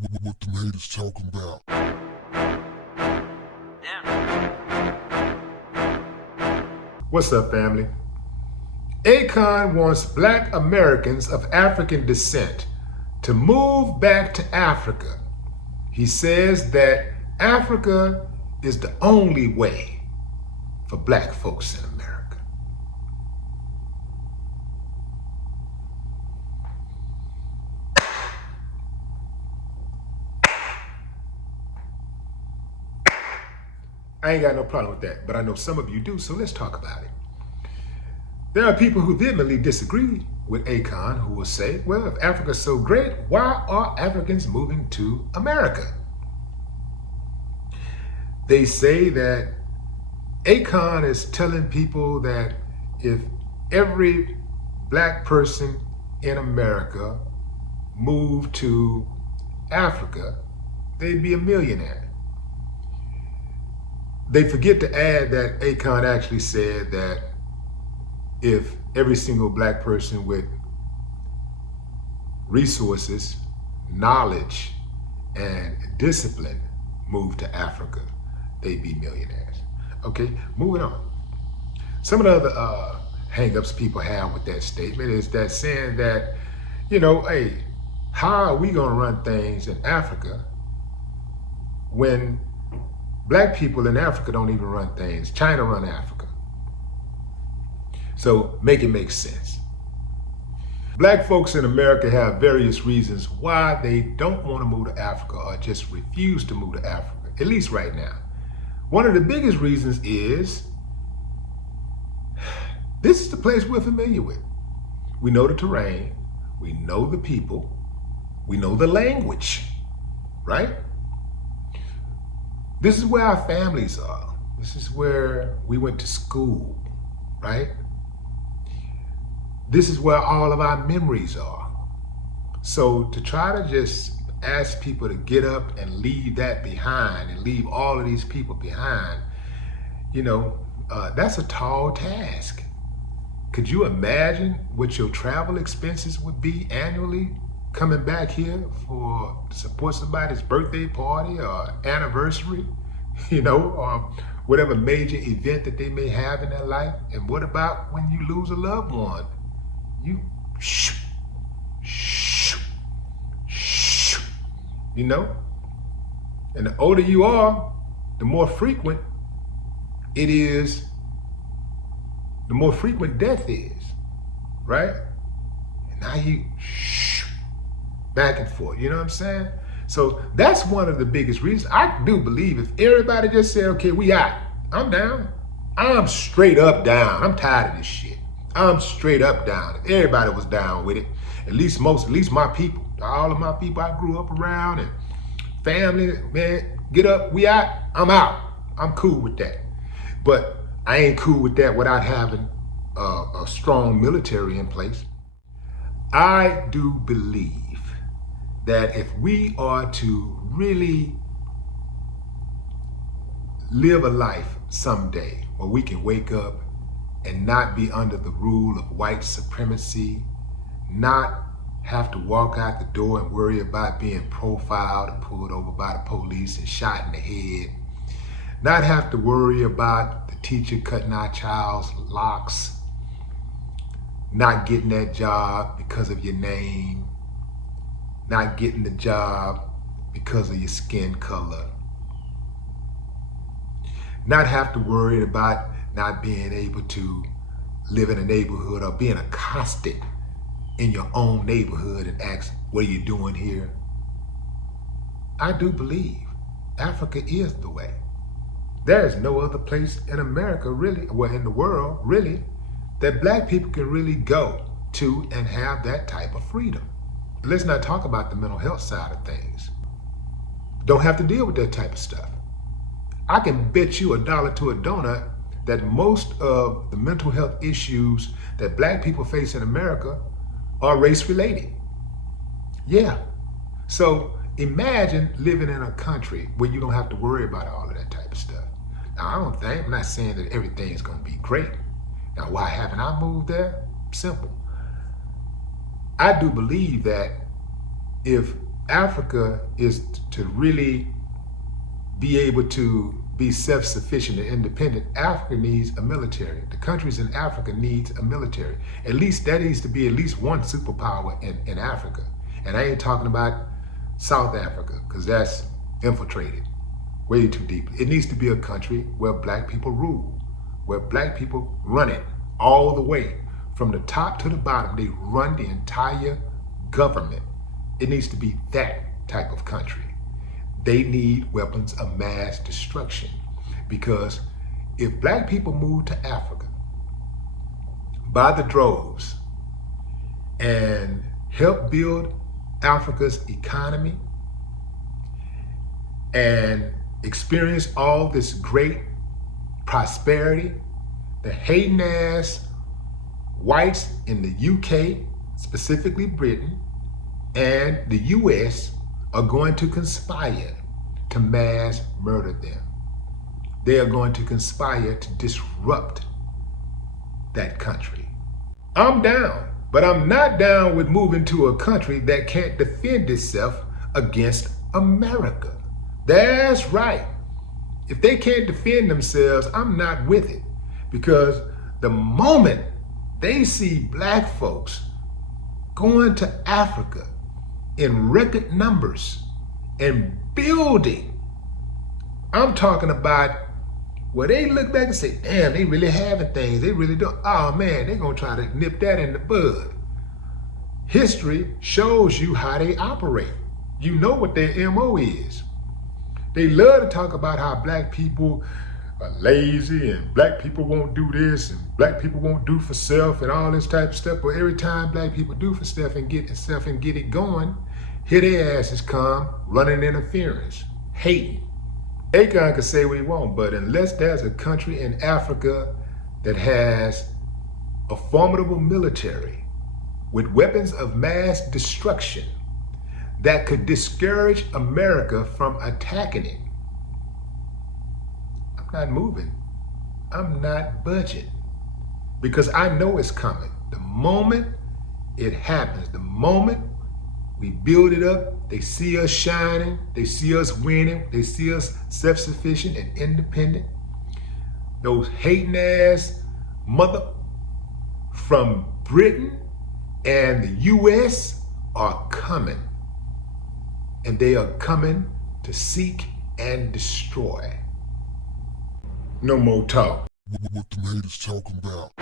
What them haters talking about? What's up, family? Akon wants Black Americans of African descent to move back to Africa. He says that Africa is the only way for Black folks in America. I ain't got no problem with that, but I know some of you do, so let's talk about it. There are people who vehemently disagree with Akon who will say, well, if Africa's so great, why are Africans moving to America? They say that Akon is telling people that if every Black person in America moved to Africa, they'd be a millionaire. They forget to add that Akon actually said that if every single Black person with resources, knowledge, and discipline moved to Africa, they'd be millionaires. Okay, moving on. Some of the other hang-ups people have with that statement is that saying that, hey, how are we gonna run things in Africa when Black people in Africa don't even run things? China run Africa. So make it make sense. Black folks in America have various reasons why they don't want to move to Africa or just refuse to move to Africa, at least right now. One of the biggest reasons is this is the place we're familiar with. We know the terrain, we know the people, we know the language, right? This is where our families are. This is where we went to school, right? This is where all of our memories are. So to try to just ask people to get up and leave that behind and leave all of these people behind, that's a tall task. Could you imagine what your travel expenses would be annually coming back here to support somebody's birthday party or anniversary, or whatever major event that they may have in their life? And what about when you lose a loved one? And the older you are, the more frequent it is, the more frequent death is, right? And now you back and forth, you know what I'm saying? So that's one of the biggest reasons. I do believe if everybody just said, okay, we out, I'm down. I'm straight up down. I'm tired of this shit. I'm straight up down. If everybody was down with it, at least my people, all of my people I grew up around and family, man, get up, we out, I'm out. I'm cool with that. But I ain't cool with that without having a strong military in place. I do believe that if we are to really live a life someday where we can wake up and not be under the rule of white supremacy, not have to walk out the door and worry about being profiled and pulled over by the police and shot in the head, not have to worry about the teacher cutting our child's locks, not getting that job because of your name, not getting the job because of your skin color, not have to worry about not being able to live in a neighborhood or being accosted in your own neighborhood and ask, what are you doing here? I do believe Africa is the way. There is no other place in America really, well, in the world really, that Black people can really go to and have that type of freedom. Let's not talk about the mental health side of things. Don't have to deal with that type of stuff. I can bet you $1 to a donut that most of the mental health issues that Black people face in America are race related. Yeah. So imagine living in a country where you don't have to worry about all of that type of stuff. Now, I'm not saying that everything's gonna be great. Now, why haven't I moved there? Simple. I do believe that if Africa is to really be able to be self-sufficient and independent. Africa needs a military. The countries in Africa needs a military. At least that needs to be at least one superpower in Africa. And I ain't talking about South Africa, because that's infiltrated way too deep. It needs to be a country where black people rule, where black people run it all the way. From the top to the bottom, they run the entire government. It needs to be that type of country. They need weapons of mass destruction, because if black people move to Africa by the droves and help build Africa's economy and experience all this great prosperity, the hating ass whites in the UK, specifically Britain, and the US are going to conspire to mass murder them. They are going to conspire to disrupt that country. I'm down, but I'm not down with moving to a country that can't defend itself against America. That's right. If they can't defend themselves, I'm not with it. Because the moment they see black folks going to Africa in record numbers and building, I'm talking about where they look back and say, damn, they really having things. They really don't. Oh man, they're gonna try to nip that in the bud. History shows you how they operate. You know what their MO is. They love to talk about how black people are lazy and black people won't do this and black people won't do for self and all this type of stuff. But every time black people do for self and get it going, here their asses come running interference, hating. Akon can say what he wants, but unless there's a country in Africa that has a formidable military with weapons of mass destruction that could discourage America from attacking it, I'm not moving. I'm not budging, because I know it's coming. The moment it happens, the moment we build it up, they see us shining, they see us winning, they see us self-sufficient and independent. Those hating ass mother from Britain and the US are coming. And they are coming to seek and destroy. No more talk. What the haters talking about?